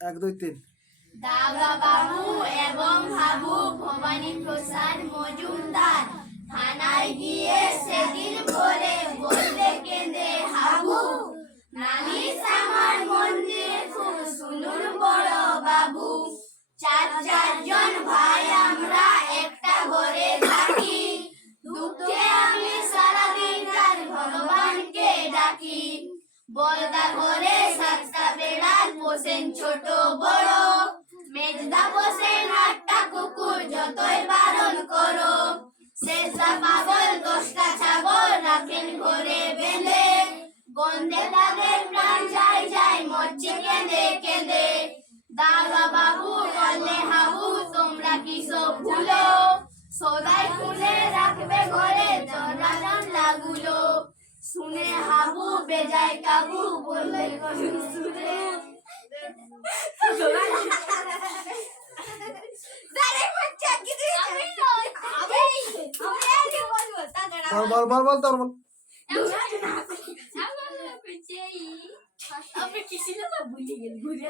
1 2 3 দাগা বাবু এবং হাবু ভবানী প্রসাদ মজুমদার থানায় গিয়ে সেদিন ভোরে বলতে কেঁদে হাবু, নালিশ আমার মন্দির শুনুন বড় বাবু। চারজন ভাই আমরা একটা ঘরে থাকি, দুঃখে আমি সারাদিন রাত ভগবানকে ডাকি। বলদা ঘরে 7টা বেড়াল পোষেন ছোট বড়, মেজদা পোষেন 8টা কুকুর যতই বারণ করো। শেষদা পাগল 10টা ছাগল রাখেন ঘরে বেঁধে, গন্ধে তাদের প্রাণ যায় মরছে কেঁদে কেঁদে। দাগা বাবু বললে হাবু তোমরা কি সব ভুলো, সদাই খুলে রাখবে ঘরে জরা জানলাগুলো। শুনে হাবু বেজায় কাবু বললে করুন সুরে, বল তোর বল। আপনি কি ছিল না ভুলে গেলি, ঘুরে